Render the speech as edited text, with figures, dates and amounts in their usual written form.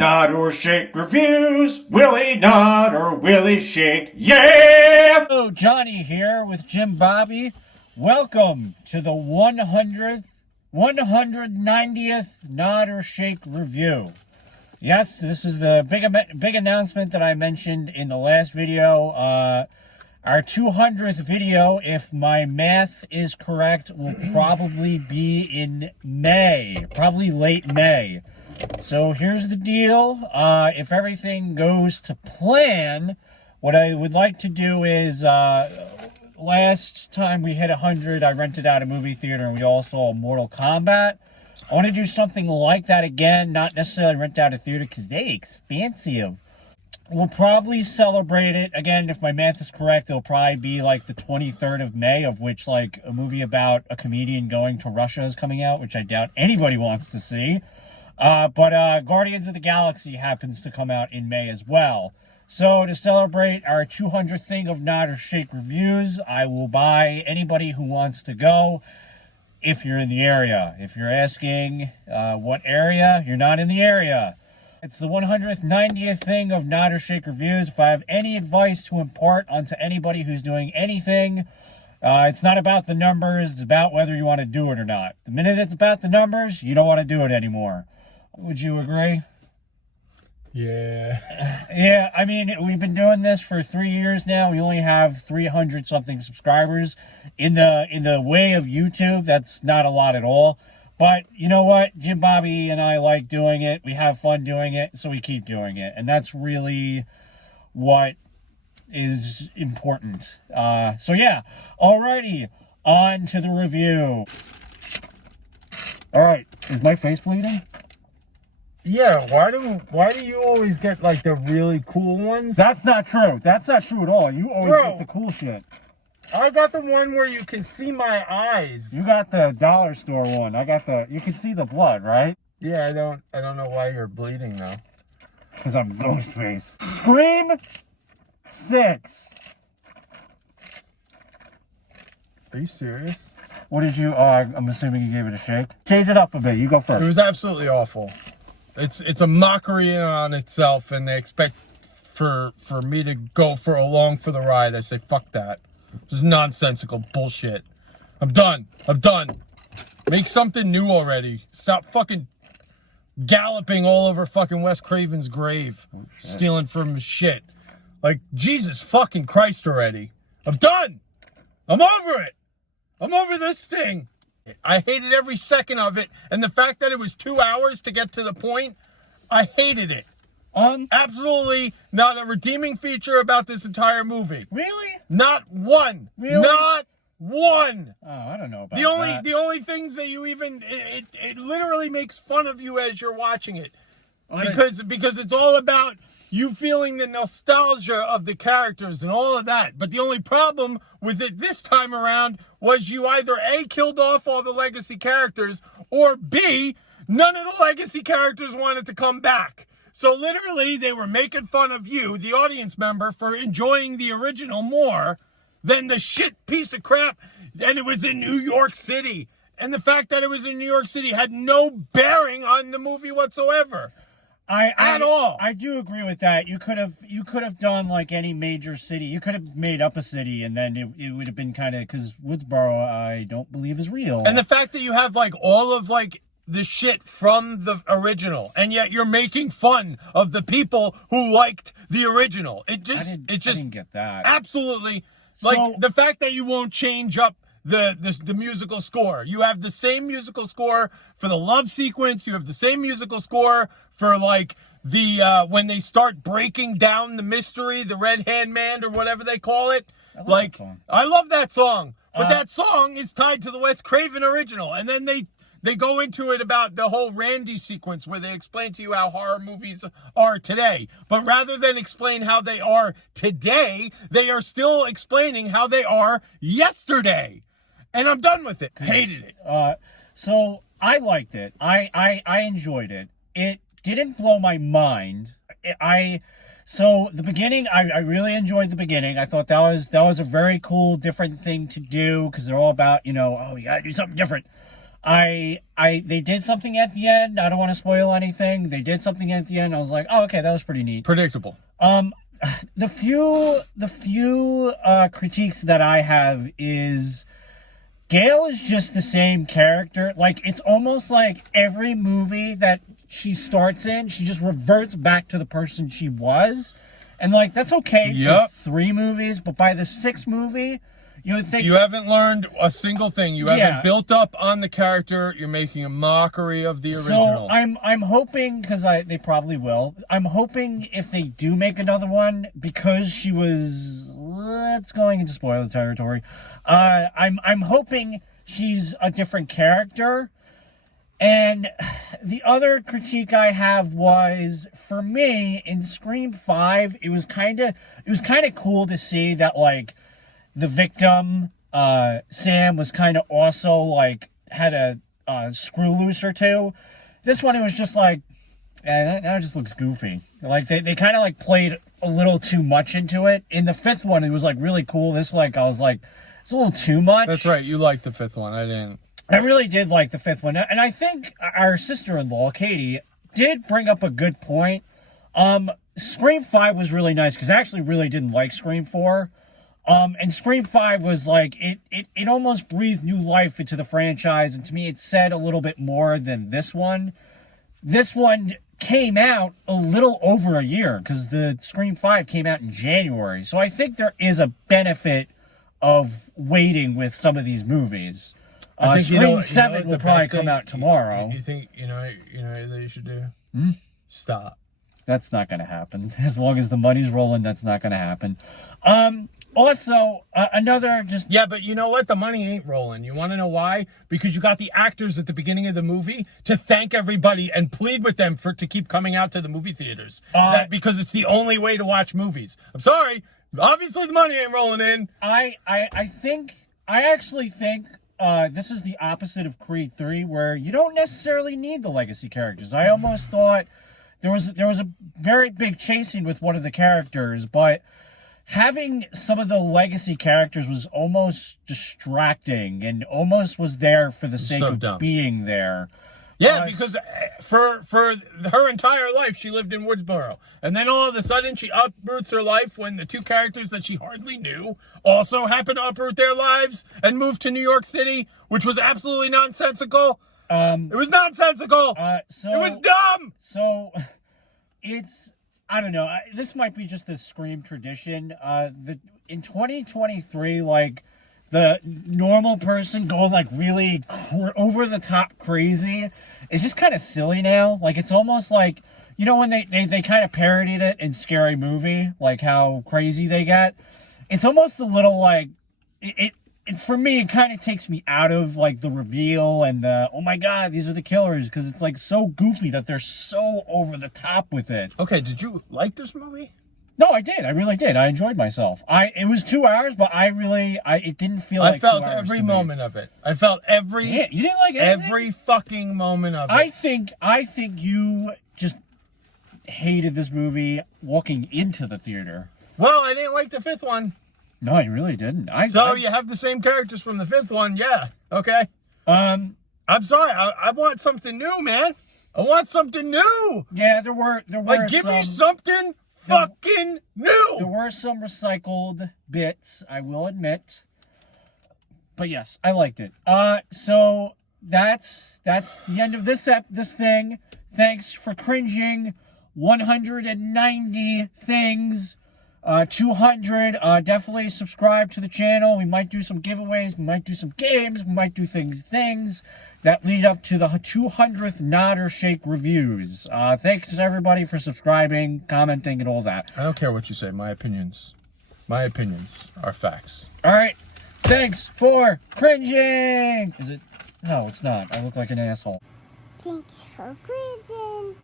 Nod or shake reviews. Willie nod or Willie shake. Yeah! Hello, Johnny here with Jim Bobby. Welcome to the 190th Nod or Shake review. Yes, this is the big announcement that I mentioned in the last video. Our 200th video, if my math is correct, will probably be in May. Probably late May. So here's the deal. If everything goes to plan, what I would like to do is, last time we hit 100, I rented out a movie theater and we all saw Mortal Kombat. I want to do something like that again, not necessarily rent out a theater because they're expensive. We'll probably celebrate it. Again, if my math is correct, it'll probably be like the 23rd of May, of which like a movie about a comedian going to Russia is coming out, which I doubt anybody wants to see. But Guardians of the Galaxy happens to come out in May as well. So to celebrate our 200th thing of Nod or Shake reviews, I will buy anybody who wants to go if you're in the area. If you're asking what area, you're not in the area. It's the 190th thing of Nod or Shake reviews. If I have any advice to impart onto anybody who's doing anything, it's not about the numbers, it's about whether you want to do it or not. The minute it's about the numbers, you don't want to do it anymore. Would you agree? Yeah. Yeah, I mean, we've been doing this for 3 years now. We only have 300 something subscribers. In the way of YouTube, that's not a lot at all. But you know what? Jim Bobby and I like doing it. We have fun doing it, so we keep doing it. And that's really what is important. So yeah, alrighty, on to the review. All right, is my face bleeding? Yeah, why do you always get like the really cool ones? That's not true. That's not true at all. You always get the cool shit. I got the one where you can see my eyes. You got the dollar store one. I got the, you can see the blood, right? Yeah, I don't know why you're bleeding though. Because I'm Ghostface. Scream 6. Are you serious? What did you, I'm assuming you gave it a shake. Change it up a bit. You go first. It was absolutely awful. It's a mockery on itself, and they expect for me to go along for the ride. I say, fuck that. This is nonsensical bullshit. I'm done. Make something new already. Stop fucking galloping all over fucking Wes Craven's grave. Stealing from his shit. Like, Jesus fucking Christ already. I'm done. I'm over it. I'm over this thing. I hated every second of it. And the fact that it was 2 hours to get to the point, I hated it. Absolutely not a redeeming feature about this entire movie. Really? Not one. Really? Not one. Oh, I don't know about the only things that you even it literally makes fun of you as you're watching it. Because it's all about you feeling the nostalgia of the characters and all of that. But the only problem with it this time around was you either A, killed off all the legacy characters, or B, none of the legacy characters wanted to come back. So literally, they were making fun of you, the audience member, for enjoying the original more than the shit piece of crap. And it was in New York City. And the fact that it was in New York City had no bearing on the movie whatsoever. At all. I do agree with that. You could have done like any major city. You could have made up a city, and then it would have been kind of, because Woodsboro, I don't believe is real. And the fact that you have like all of like the shit from the original, and yet you're making fun of the people who liked the original. I didn't get that. Absolutely. Like the fact that you won't change up the musical score. You have the same musical score for the love sequence. You have the same musical score for like the when they start breaking down the mystery, the Red Hand Man or whatever they call it. I love that song. I love that song. But that song is tied to the Wes Craven original. And then they go into it about the whole Randy sequence where they explain to you how horror movies are today. But rather than explain how they are today, they are still explaining how they are yesterday. And I'm done with it. Hated it. So I liked it. I enjoyed it. It didn't blow my mind. So the beginning, I really enjoyed the beginning. I thought that was a very cool, different thing to do, because they're all about, you know, oh, you gotta do something different. They did something at the end. I don't want to spoil anything. They did something at the end. I was like, oh, okay, that was pretty neat. Predictable. The few critiques that I have is Gail is just the same character. Like, it's almost like every movie that she starts in, she just reverts back to the person she was. And, like, that's okay for 3 movies, but by the 6th movie, you would think... You haven't learned a single thing. You haven't built up on the character. You're making a mockery of the original. So, I'm hoping, because they probably will, I'm hoping if they do make another one, because she was... Let's going into spoiler territory. I'm hoping she's a different character. And the other critique I have was, for me, in Scream 5, it was kind of cool to see that, like, the victim, Sam, was kind of also, like, had a screw loose or two. This one, it was just like, that just looks goofy. Like, they kind of, like, played a little too much into it. In the 5th one, it was, like, really cool. This, like, I was like, it's a little too much. That's right. You liked the 5th one. I didn't. I really did like the 5th one. And I think our sister-in-law, Katie, did bring up a good point. Scream 5 was really nice, because I actually really didn't like Scream 4. And Scream 5 was like, it almost breathed new life into the franchise, and to me it said a little bit more than this one. This one came out a little over a year, because the Scream 5 came out in January. So I think there is a benefit of waiting with some of these movies. I think Scream 7 will probably come out tomorrow. You think, you know that you should do? Stop. That's not going to happen. As long as the money's rolling, that's not going to happen. Also, another just... Yeah, but you know what? The money ain't rolling. You want to know why? Because you got the actors at the beginning of the movie to thank everybody and plead with them to keep coming out to the movie theaters. Because it's the only way to watch movies. I'm sorry. Obviously, the money ain't rolling in. I actually think... this is the opposite of Creed 3, where you don't necessarily need the legacy characters. I almost thought there was a very big chasing with one of the characters, but having some of the legacy characters was almost distracting and almost was there for the sake of being there. Yeah, because for her entire life, she lived in Woodsboro. And then all of a sudden, she uproots her life when the 2 characters that she hardly knew also happen to uproot their lives and move to New York City, which was absolutely nonsensical. It was nonsensical. It was dumb. So, it's... I don't know. This might be just a Scream tradition. In 2023, like... the normal person going, like, really over-the-top crazy is just kind of silly now. Like, it's almost like, you know, when they kind of parodied it in Scary Movie, like how crazy they get? It's almost a little, like, for me, it kind of takes me out of, like, the reveal and the, oh my god, these are the killers, because it's, like, so goofy that they're so over-the-top with it. Okay, did you like this movie? No, I did. I really did. I enjoyed myself. It was 2 hours, but it didn't feel like 2 hours. I felt every moment of it. I felt every... Damn, you didn't like anything? Every fucking moment of it. I think you just hated this movie walking into the theater. Well, I didn't like the 5th one. No, I really didn't. You have the same characters from the 5th one, yeah. Okay. I'm sorry. I want something new, man. I want something new. Yeah, there were like, give me something fucking new. There were some recycled bits, I will admit. But yes, I liked it. So that's the end of this thing. Thanks for cringing. 190 things. 200. Definitely subscribe to the channel. We might do some giveaways. We might do some games. We might do things that lead up to the 200th Nod or Shake reviews. Thanks everybody for subscribing, commenting, and all that. I don't care what you say. My opinions are facts. All right. Thanks for cringing. Is it? No, it's not. I look like an asshole. Thanks for cringing.